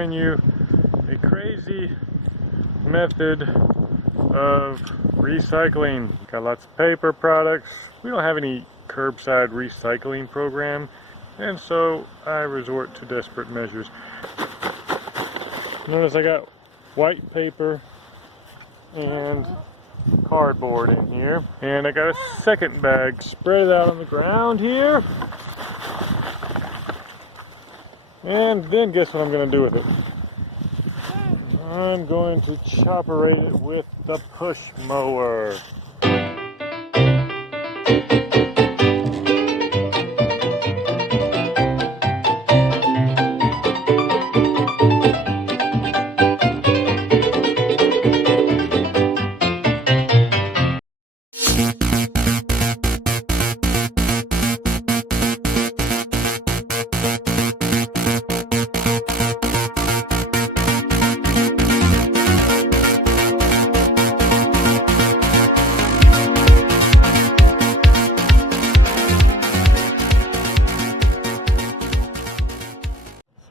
showing you a crazy method of recycling. Got lots of paper products. We don't have any curbside recycling program, and so I resort to desperate measures. Notice I got white paper and cardboard in here, and I got a second bag. Spread it out on the ground here, and then guess what I'm going to do with it? I'm going to chopperate it with the push mower.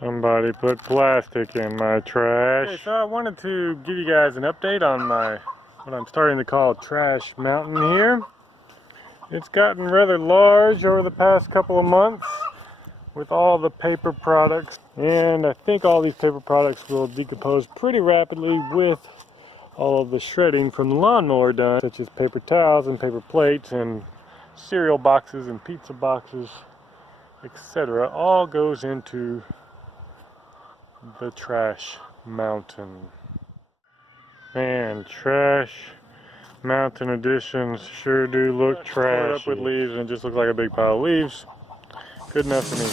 Somebody put plastic in my trash. Okay, so I wanted to give you guys an update on what I'm starting to call trash mountain here. It's gotten rather large over the past couple of months with all the paper products, and I think all these paper products will decompose pretty rapidly with all of the shredding from the lawnmower done, such as paper towels and paper plates and cereal boxes and pizza boxes, etc. All goes into the trash mountain. Man, trash mountain additions sure do look trashy. Up with leaves and it just looks like a big pile of leaves. Good enough for me.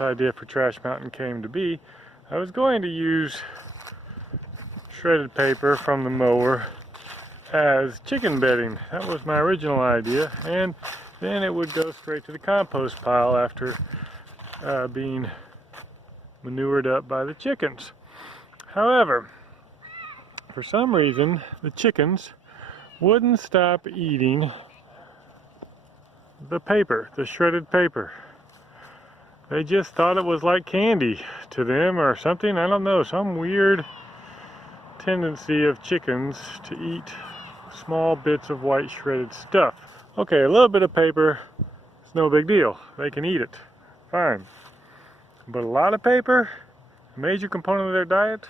Idea for Trash Mountain came to be, I was going to use shredded paper from the mower as chicken bedding. That was my original idea, and then it would go straight to the compost pile after being manured up by the chickens. However, for some reason the chickens wouldn't stop eating the paper, the shredded paper. They just thought it was like candy to them or something. I don't know, some weird tendency of chickens to eat small bits of white shredded stuff. Okay, a little bit of paper, it's no big deal. They can eat it, fine. But a lot of paper, a major component of their diet?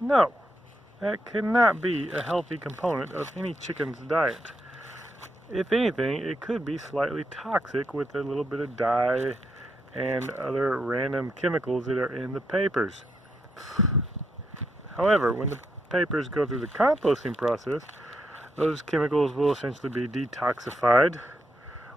No, that cannot be a healthy component of any chicken's diet. If anything, it could be slightly toxic with a little bit of dye and other random chemicals that are in the papers. However, when the papers go through the composting process, those chemicals will essentially be detoxified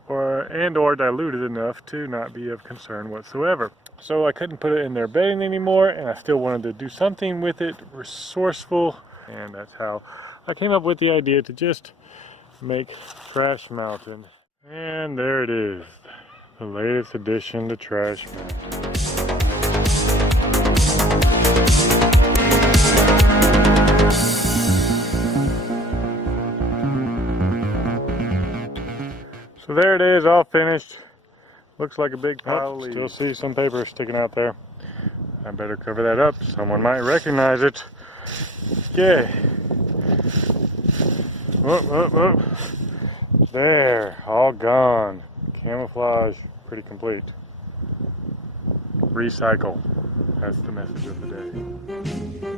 or diluted enough to not be of concern whatsoever. So I couldn't put it in their bedding anymore, and I still wanted to do something with it resourceful, and that's how I came up with the idea to just make Trash Mountain. And there it is. The latest addition to Trash Mountain. So there it is, all finished. Looks like a big pile of leaves. Still see some paper sticking out there. I better cover that up. Someone might recognize it. Okay. Whoop. There, all gone. Camouflage, pretty complete. Recycle. That's the message of the day.